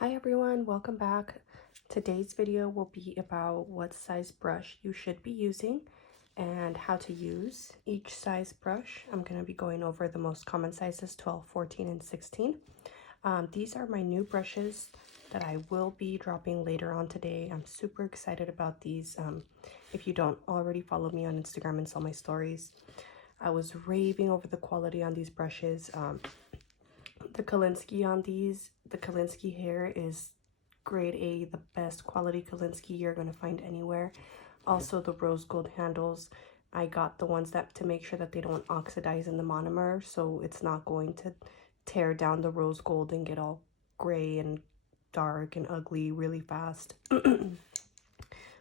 Hi everyone, welcome back. Today's video will be about what size brush you should be using and how to use each size brush. I'm going to be going over the most common sizes, 12, 14, and 16. These are my new brushes that I will be dropping later on today. I'm super excited about these. If you don't already follow me on Instagram and saw my stories, I was raving over the quality on these brushes. The Kolinsky on these, the Kolinsky hair is grade A, the best quality Kolinsky you're going to find anywhere. Also the rose gold handles, I got the ones that to make sure that they don't oxidize in the monomer, so it's not going to tear down the rose gold and get all gray and dark and ugly really fast.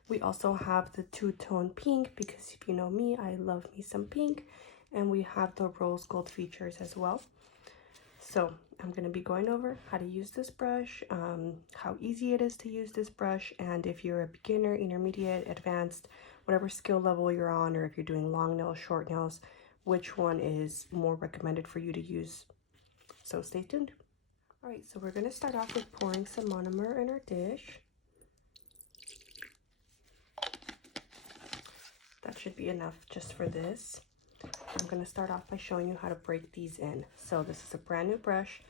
We also have the two-tone pink, because if you know me, I love me some pink, and we have the rose gold features as well. So I'm going to be going over how to use this brush, how easy it is to use this brush, and if you're a beginner, intermediate, advanced, whatever skill level you're on, or if you're doing long nails, short nails, which one is more recommended for you to use. So stay tuned. All right, so we're going to start off with pouring some monomer in our dish. That should be enough just for this. I'm going to start off by showing you how to break these in. So this is a brand new brush.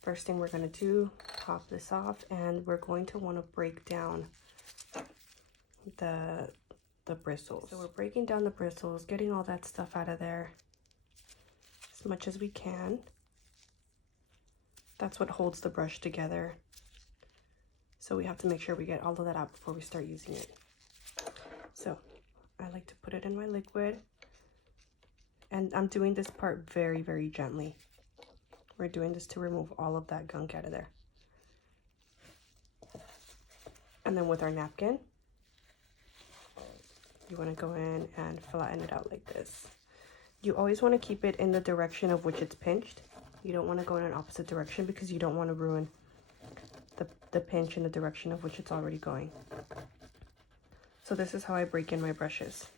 First thing we're going to do, pop this off, and we're going to want to break down the bristles. So we're breaking down the bristles, getting all that stuff out of there as much as we can. That's what holds the brush together. So we have to make sure we get all of that out before we start using it. So I like to put it in my liquid. And I'm doing this part very, very gently. We're doing this to remove all of that gunk out of there. And then with our napkin, you want to go in and flatten it out like this. You always want to keep it in the direction of which it's pinched. You don't want to go in an opposite direction because you don't want to ruin the pinch in the direction of which it's already going. So this is how I break in my brushes.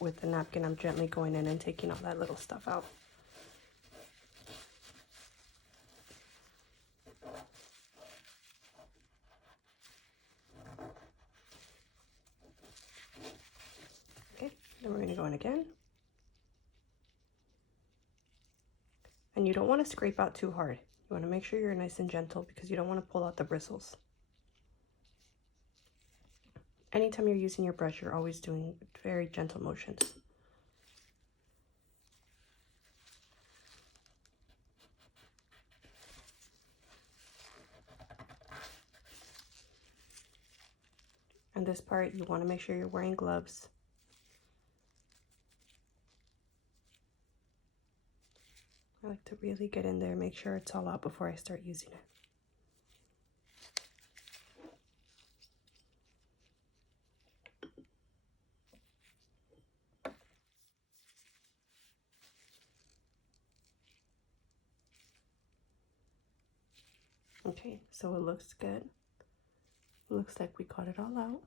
With the napkin, I'm gently going in and taking all that little stuff out. Okay, then we're going to go in again. And you don't want to scrape out too hard. You want to make sure you're nice and gentle because you don't want to pull out the bristles. Anytime you're using your brush, you're always doing very gentle motions. And this part, you want to make sure you're wearing gloves. I like to really get in there, make sure it's all out before I start using it. Okay, so it looks good. It looks like we got it all out.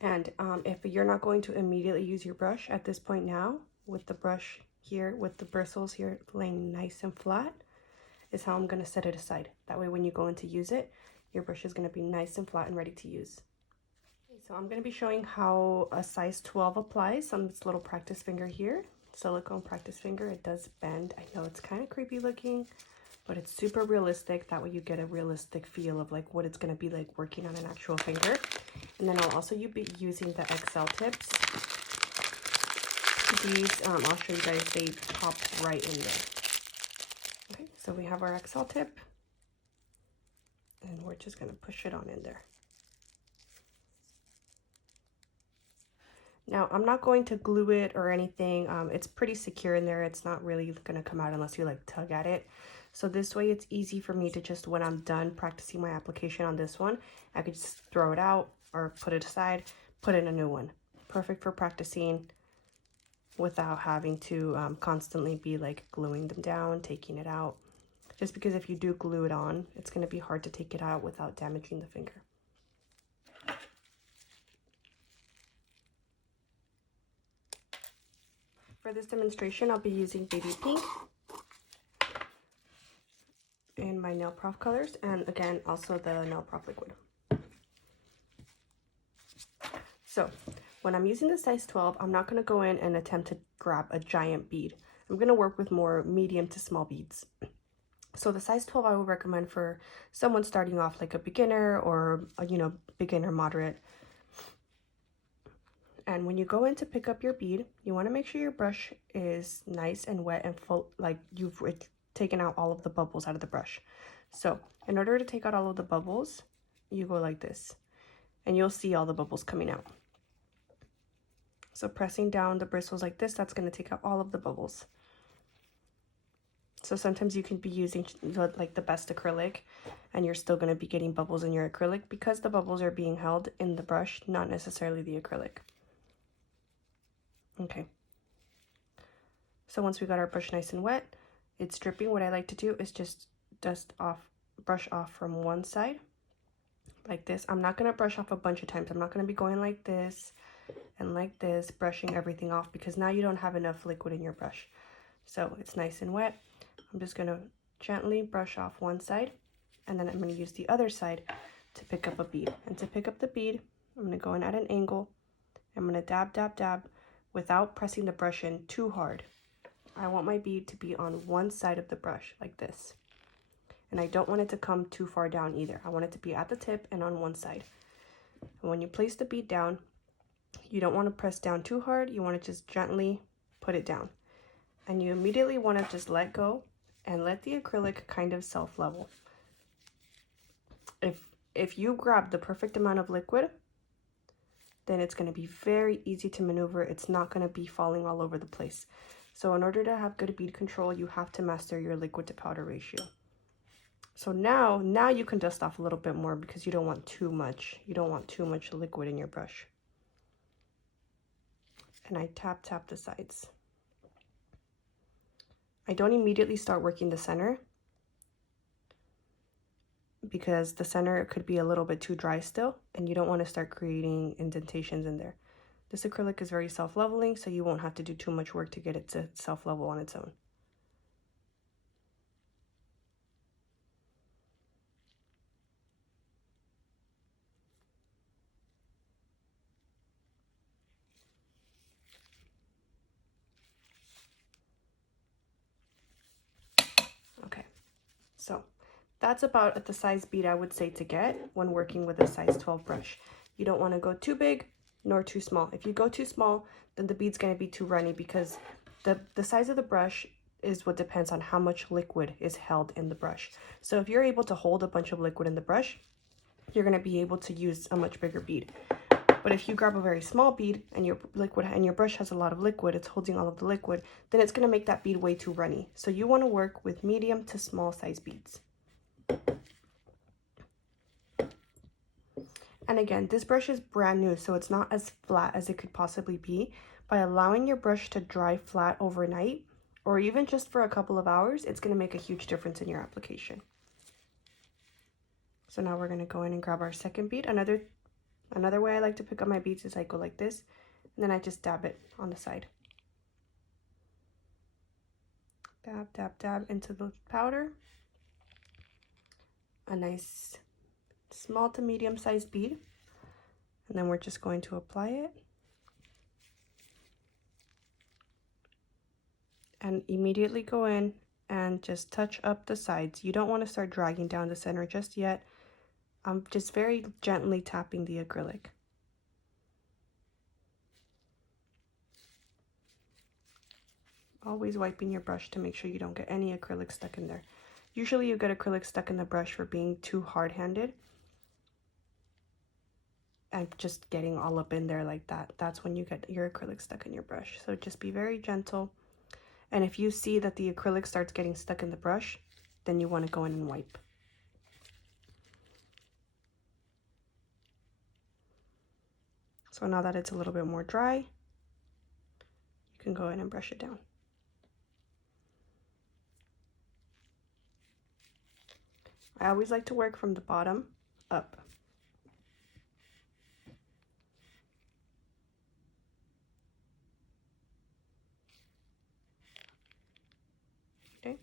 And if you're not going to immediately use your brush at this point now, with the brush here, with the bristles here laying nice and flat, is how I'm going to set it aside. That way when you go in to use it, your brush is going to be nice and flat and ready to use. Okay, so I'm going to be showing how a size 12 applies on this little practice finger here. Silicone practice finger. It does bend. I know it's kind of creepy looking, but it's super realistic. That way you get a realistic feel of like what it's going to be like working on an actual finger. And then I'll also be using the XL tips. These, I'll show you guys, they pop right in there. Okay, so we have our XL tip, and we're just going to push it on in there. Now, I'm not going to glue it or anything. It's pretty secure in there. It's not really going to come out unless you like tug at it. So this way it's easy for me to just, when I'm done practicing my application on this one, I could just throw it out or put it aside, put in a new one. Perfect for practicing without having to constantly be like gluing them down, taking it out. Just because if you do glue it on, it's going to be hard to take it out without damaging the finger. For this demonstration, I'll be using baby pink. in my NAILprof colors, and again, also the NAILprof liquid. So when I'm using the size 12, I'm not going to go in and attempt to grab a giant bead. I'm going to work with more medium to small beads. So the size 12 I would recommend for someone starting off like a beginner or a, beginner moderate. And when you go in to pick up your bead, you want to make sure your brush is nice and wet and full, like you've taken out all of the bubbles out of the brush. So in order to take out all of the bubbles, you go like this, and you'll see all the bubbles coming out. So pressing down the bristles like this, that's going to take out all of the bubbles. So sometimes you can be using like the best acrylic and you're still going to be getting bubbles in your acrylic because the bubbles are being held in the brush, not necessarily the acrylic. Okay. So once we got our brush nice and wet, it's dripping, what I like to do is just brush off from one side like this. I'm not going to brush off a bunch of times. I'm not going to be going like this and like this, brushing everything off, because now you don't have enough liquid in your brush. So it's nice and wet. I'm just going to gently brush off one side, and then I'm going to use the other side to pick up a bead. And to pick up the bead, I'm going to go in at an angle. I'm going to dab, dab, dab without pressing the brush in too hard. I want my bead to be on one side of the brush like this. And I don't want it to come too far down either. I want it to be at the tip and on one side. And when you place the bead down, you don't want to press down too hard. You want to just gently put it down. And you immediately want to just let go and let the acrylic kind of self-level. If you grab the perfect amount of liquid, then it's going to be very easy to maneuver. It's not going to be falling all over the place. So in order to have good bead control, you have to master your liquid to powder ratio. So now you can dust off a little bit more because you don't want too much. You don't want too much liquid in your brush. And I tap the sides. I don't immediately start working the center because the center could be a little bit too dry still, and you don't want to start creating indentations in there. This acrylic is very self-leveling, so you won't have to do too much work to get it to self-level on its own. Okay, so that's about the size bead I would say to get when working with a size 12 brush. You don't want to go too big nor too small. If you go too small, then the bead's going to be too runny because the size of the brush is what depends on how much liquid is held in the brush. So if you're able to hold a bunch of liquid in the brush, you're going to be able to use a much bigger bead. But if you grab a very small bead and your brush has a lot of liquid, it's holding all of the liquid, then it's going to make that bead way too runny. So you want to work with medium to small size beads. And again, this brush is brand new, so it's not as flat as it could possibly be. By allowing your brush to dry flat overnight, or even just for a couple of hours, it's going to make a huge difference in your application. So now we're going to go in and grab our second bead. Another way I like to pick up my beads is I go like this, and then I just dab it on the side. Dab, dab, dab into the powder. A nice small to medium sized bead, and then we're just going to apply it and immediately go in and just touch up the sides. You don't want to start dragging down the center just yet. I'm just very gently tapping the acrylic. Always wiping your brush to make sure you don't get any acrylic stuck in there. Usually you get acrylic stuck in the brush for being too hard-handed and just getting all up in there like that. That's when you get your acrylic stuck in your brush. So just be very gentle. And if you see that the acrylic starts getting stuck in the brush, then you want to go in and wipe. So now that it's a little bit more dry, you can go in and brush it down. I always like to work from the bottom up. Okay.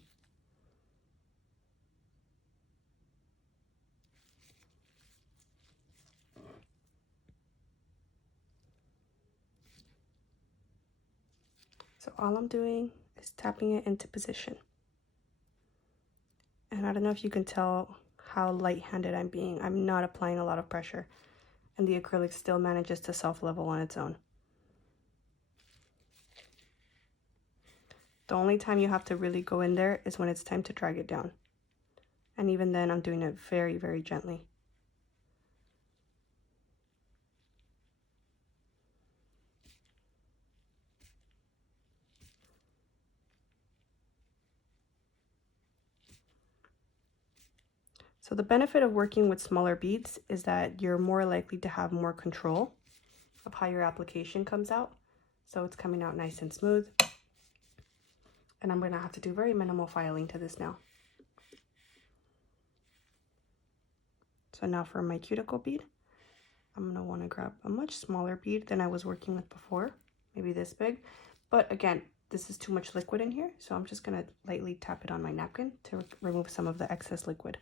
So all I'm doing is tapping it into position. And I don't know if you can tell how light-handed I'm being. I'm not applying a lot of pressure, and the acrylic still manages to self-level on its own. The only time you have to really go in there is when it's time to drag it down. And even then, I'm doing it very, very gently. So the benefit of working with smaller beads is that you're more likely to have more control of how your application comes out. So it's coming out nice and smooth. And I'm going to have to do very minimal filing to this now. So now for my cuticle bead, I'm going to want to grab a much smaller bead than I was working with before, maybe this big. But again, this is too much liquid in here, so I'm just going to lightly tap it on my napkin to remove some of the excess liquid.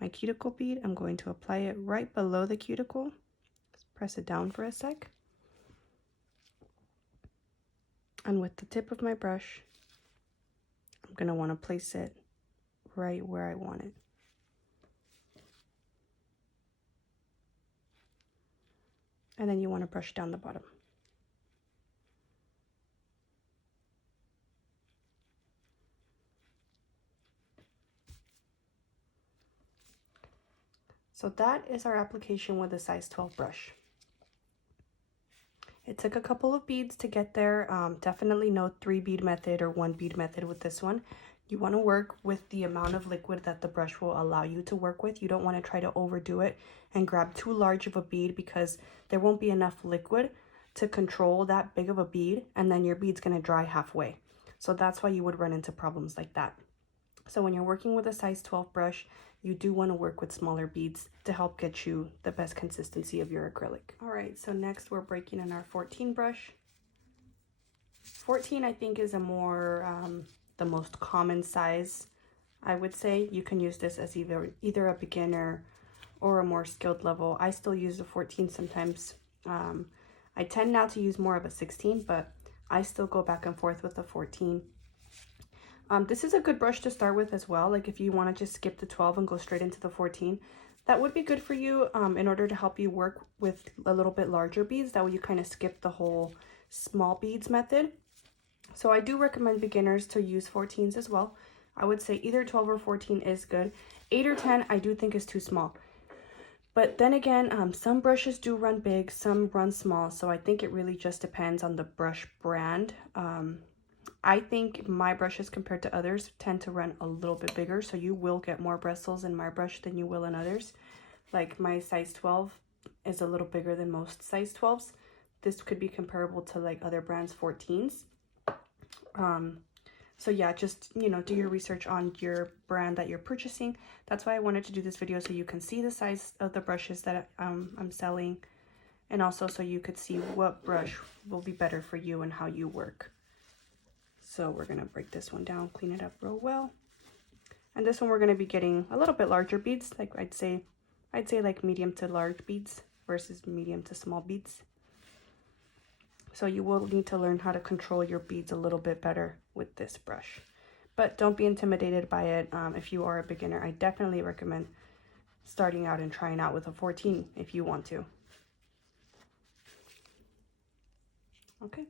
My cuticle bead, I'm going to apply it right below the cuticle. Just press it down for a sec. And with the tip of my brush, I'm going to want to place it right where I want it. And then you want to brush down the bottom. So that is our application with a size 12 brush. It took a couple of beads to get there. Definitely no 3 bead method or 1 bead method with this one. You want to work with the amount of liquid that the brush will allow you to work with. You don't want to try to overdo it and grab too large of a bead, because there won't be enough liquid to control that big of a bead, and then your bead's going to dry halfway. So that's why you would run into problems like that. So when you're working with a size 12 brush, you do want to work with smaller beads to help get you the best consistency of your acrylic. All right, so next we're breaking in our 14 brush. 14 I think is a more, the most common size, I would say. You can use this as either a beginner or a more skilled level. I still use a 14 sometimes. I tend now to use more of a 16, but I still go back and forth with the 14. This is a good brush to start with as well. Like if you want to just skip the 12 and go straight into the 14, that would be good for you in order to help you work with a little bit larger beads. That way you kind of skip the whole small beads method. So I do recommend beginners to use 14s as well. I would say either 12 or 14 is good. 8 or 10 I do think is too small. But then again, some brushes do run big, some run small. So I think it really just depends on the brush brand. I think my brushes compared to others tend to run a little bit bigger, so you will get more bristles in my brush than you will in others. Like my size 12 is a little bigger than most size 12s. This could be comparable to like other brands' 14s. So yeah, just, you know, do your research on your brand that you're purchasing. That's why I wanted to do this video, so you can see the size of the brushes that I'm selling, and also so you could see what brush will be better for you and how you work. So we're going to break this one down, clean it up real well. And this one we're going to be getting a little bit larger beads, like I'd say like medium to large beads versus medium to small beads. So you will need to learn how to control your beads a little bit better with this brush. But don't be intimidated by it. If you are a beginner, I definitely recommend starting out and trying out with a 14 if you want to. Okay.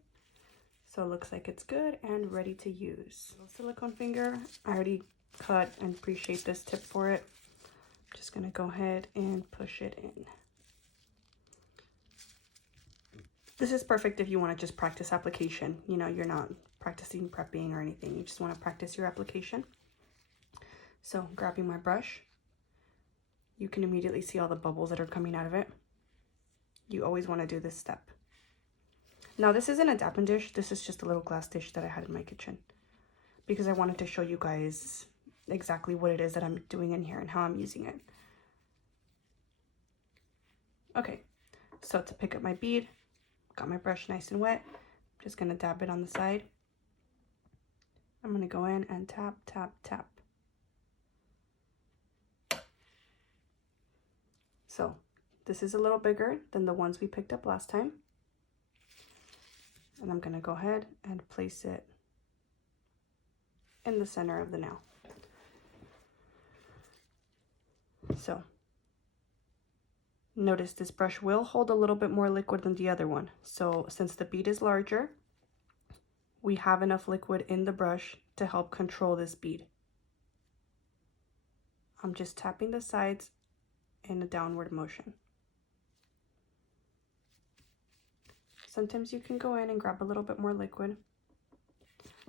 So it looks like it's good and ready to use. Silicone finger, I already cut and pre-shaped this tip for it. I'm just gonna go ahead and push it in. This is perfect if you want to just practice application. You know, you're not practicing prepping or anything. You just want to practice your application. So grabbing my brush, you can immediately see all the bubbles that are coming out of it. You always want to do this step. Now this isn't a dappen dish, this is just a little glass dish that I had in my kitchen, because I wanted to show you guys exactly what it is that I'm doing in here and how I'm using it. Okay, so to pick up my bead, got my brush nice and wet, I'm just gonna dab it on the side. I'm gonna go in and tap, tap, tap. So this is a little bigger than the ones we picked up last time. And I'm going to go ahead and place it in the center of the nail. So notice this brush will hold a little bit more liquid than the other one. So since the bead is larger, we have enough liquid in the brush to help control this bead. I'm just tapping the sides in a downward motion. Sometimes you can go in and grab a little bit more liquid.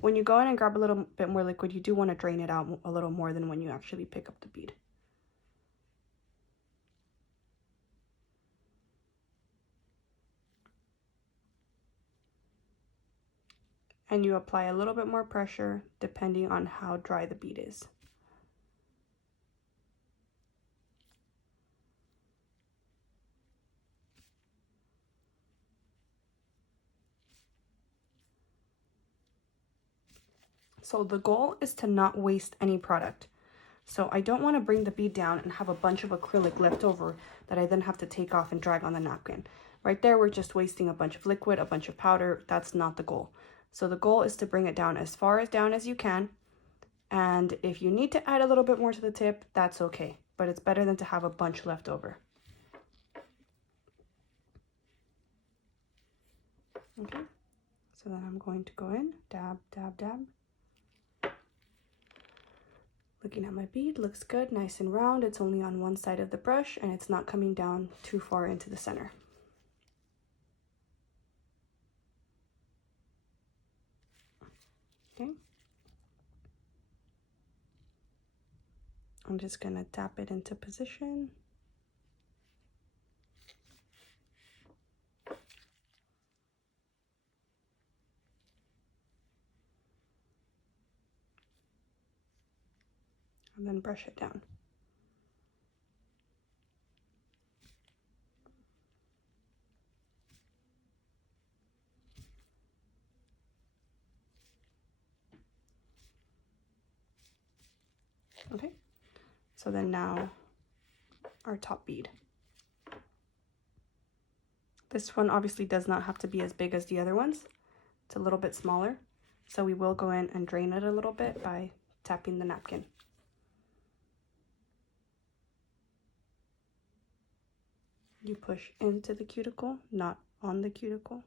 When you go in and grab a little bit more liquid, you do want to drain it out a little more than when you actually pick up the bead. And you apply a little bit more pressure depending on how dry the bead is. So the goal is to not waste any product. So I don't want to bring the bead down and have a bunch of acrylic left over that I then have to take off and drag on the napkin. Right there, we're just wasting a bunch of liquid, a bunch of powder. That's not the goal. So the goal is to bring it down as far down as you can. And if you need to add a little bit more to the tip, that's okay. But it's better than to have a bunch left over. Okay, so then I'm going to go in, dab, dab, dab. Looking at my bead, looks good, nice and round. It's only on one side of the brush and it's not coming down too far into the center. Okay. I'm just gonna tap it into position. And then brush it down. Okay, so then now our top bead. This one obviously does not have to be as big as the other ones. It's a little bit smaller. So we will go in and drain it a little bit by tapping the napkin. You push into the cuticle, not on the cuticle.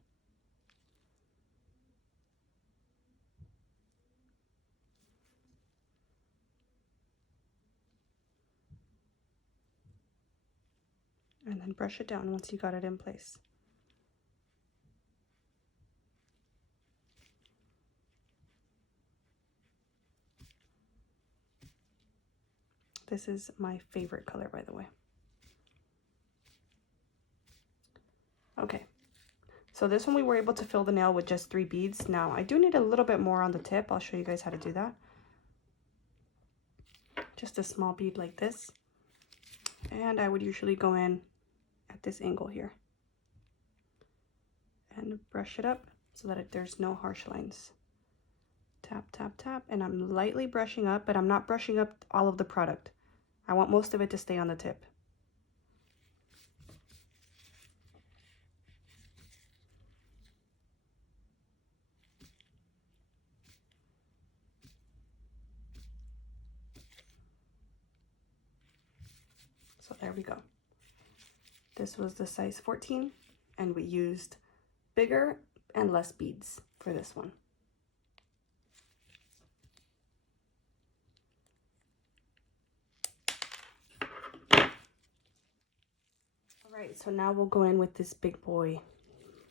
And then brush it down once you got it in place. This is my favorite color, by the way. Okay, so this one we were able to fill the nail with just 3 beads. Now I do need a little bit more on the tip. I'll show you guys how to do that. Just a small bead like this. And I would usually go in at this angle here and brush it up so that there's no harsh lines. Tap, tap, tap, and I'm lightly brushing up, but I'm not brushing up all of the product. I want most of it to stay on the tip. So there we go. This was the size 14, and we used bigger and less beads for this one. Alright, so now we'll go in with this big boy,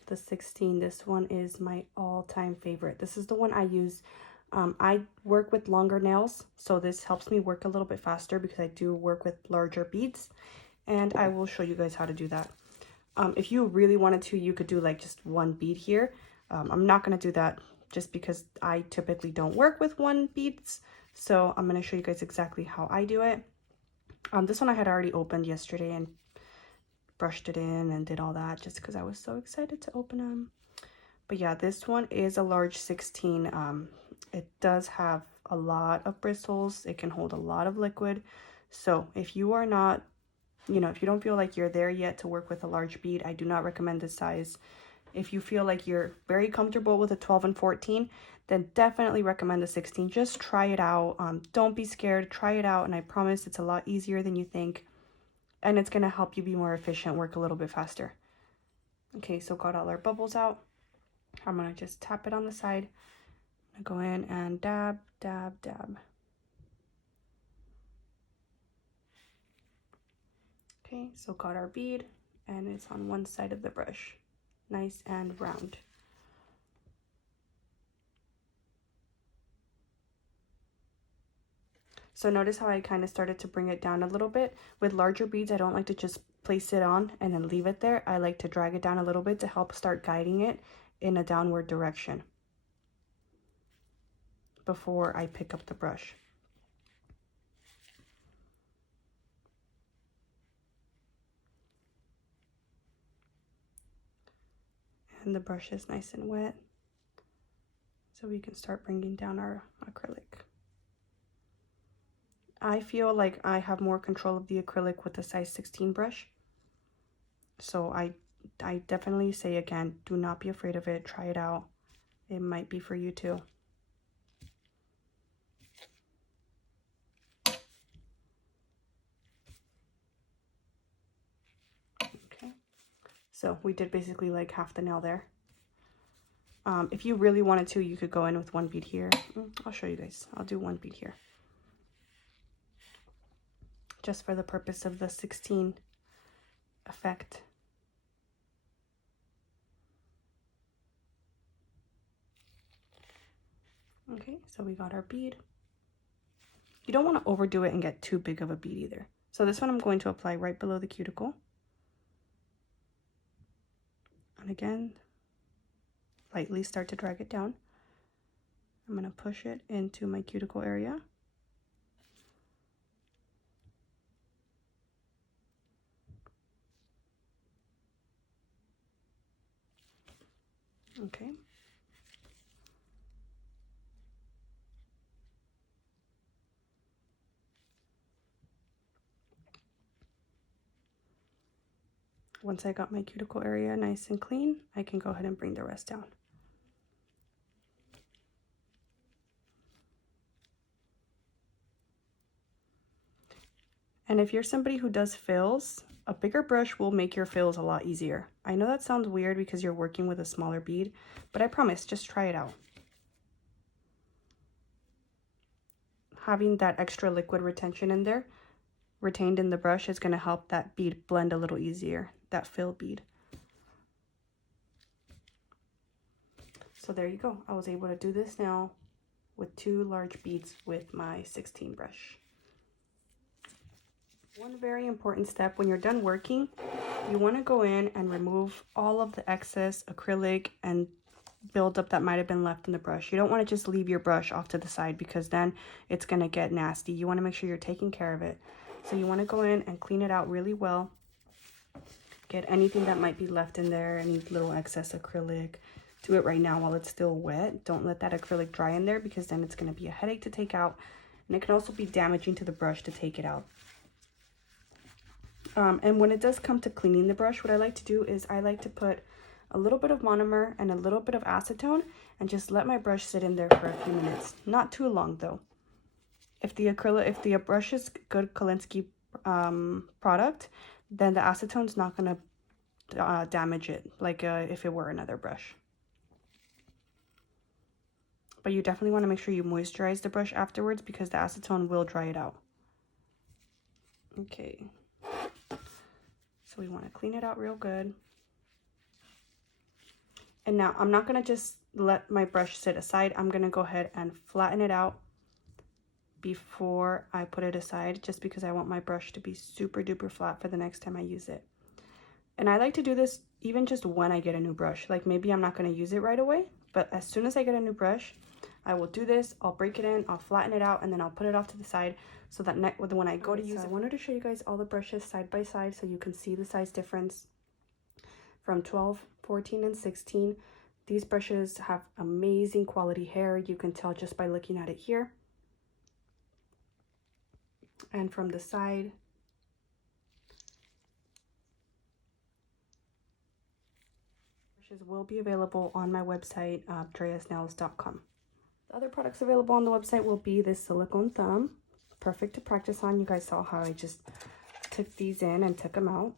the 16. This one is my all-time favorite. This is the one I use. I work with longer nails, so this helps me work a little bit faster because I do work with larger beads, and I will show you guys how to do that. If you really wanted to, you could do like just 1 bead here. I'm not going to do that just because I typically don't work with 1 beads, so I'm going to show you guys exactly how I do it. This one I had already opened yesterday and brushed it in and did all that just because I was so excited to open them. But yeah, this one is a large 16. It does have a lot of bristles. It can hold a lot of liquid. So if you are not, if you don't feel like you're there yet to work with a large bead, I do not recommend this size If you feel like you're very comfortable with a 12 and 14, then definitely recommend the 16. Just try it out. Don't be scared. Try it out, and I promise it's a lot easier than you think, and it's going to help you be more efficient, work a little bit faster. Okay, so got all our bubbles out. I'm going to just tap it on the side. I'm going to go in and dab, dab, dab. Okay, so got our bead, and it's on one side of the brush. Nice and round. So notice how I kind of started to bring it down a little bit. With larger beads, I don't like to just place it on and then leave it there. I like to drag it down a little bit to help start guiding it in a downward direction before I pick up the brush. And the brush is nice and wet, so we can start bringing down our acrylic. I feel like I have more control of the acrylic with the size 16 brush. So I definitely say again, do not be afraid of it. Try it out. It might be for you too. Okay, so we did basically like half the nail there. If you really wanted to, you could go in with one bead here. I'll show you guys. I'll do one bead here, just for the purpose of the 16 effect. Okay, so we got our bead. You don't want to overdo it and get too big of a bead either. So this one I'm going to apply right below the cuticle. And again, lightly start to drag it down. I'm going to push it into my cuticle area. Okay. Once I got my cuticle area nice and clean, I can go ahead and bring the rest down. And if you're somebody who does fills, a bigger brush will make your fills a lot easier. I know that sounds weird because you're working with a smaller bead, but I promise, just try it out. Having that extra liquid retention in there, retained in the brush, is going to help that bead blend a little easier, that fill bead. So there you go. I was able to do this now with 2 large beads with my 16 brush. One very important step when you're done working, you want to go in and remove all of the excess acrylic and buildup that might have been left in the brush. You don't want to just leave your brush off to the side because then it's going to get nasty. You want to make sure you're taking care of it. So you want to go in and clean it out really well. Get anything that might be left in there, any little excess acrylic. Do it right now while it's still wet. Don't let that acrylic dry in there because then it's going to be a headache to take out. And it can also be damaging to the brush to take it out. And when it does come to cleaning the brush, what I like to do is I like to put a little bit of monomer and a little bit of acetone and just let my brush sit in there for a few minutes. Not too long though. If the brush is good Kolinsky product, then the acetone's not going to damage it like if it were another brush. But you definitely want to make sure you moisturize the brush afterwards because the acetone will dry it out. Okay. So we want to clean it out real good. And now I'm not going to just let my brush sit aside. I'm going to go ahead and flatten it out before I put it aside, just because I want my brush to be super duper flat for the next time I use it. And I like to do this even just when I get a new brush. Like maybe I'm not going to use it right away, but as soon as I get a new brush, I will do this. I'll break it in, I'll flatten it out, and then I'll put it off to the side so that when I go to use it. I wanted to show you guys all the brushes side by side so you can see the size difference from 12, 14, and 16. These brushes have amazing quality hair. You can tell just by looking at it here. And from the side, brushes will be available on my website, dreasnails.com. The other products available on the website will be this silicone thumb, perfect to practice on. You guys saw how I just took these in and took them out.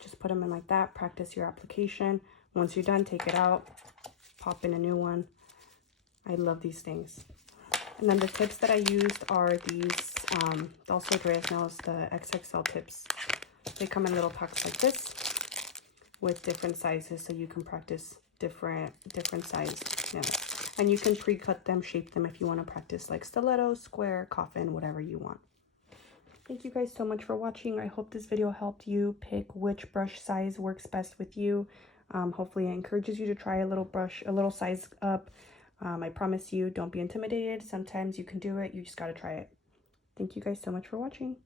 Just put them in like that, practice your application. Once you're done, take it out, pop in a new one. I love these things. And then the tips that I used are these, also Dreas Nails, the XXL tips. They come in little packs like this with different sizes, so you can practice different size nails. And you can pre-cut them, shape them if you want to practice like stiletto, square, coffin, whatever you want. Thank you guys so much for watching. I hope this video helped you pick which brush size works best with you. Hopefully it encourages you to try a little size up. I promise you, don't be intimidated. Sometimes you can do it. You just got to try it. Thank you guys so much for watching.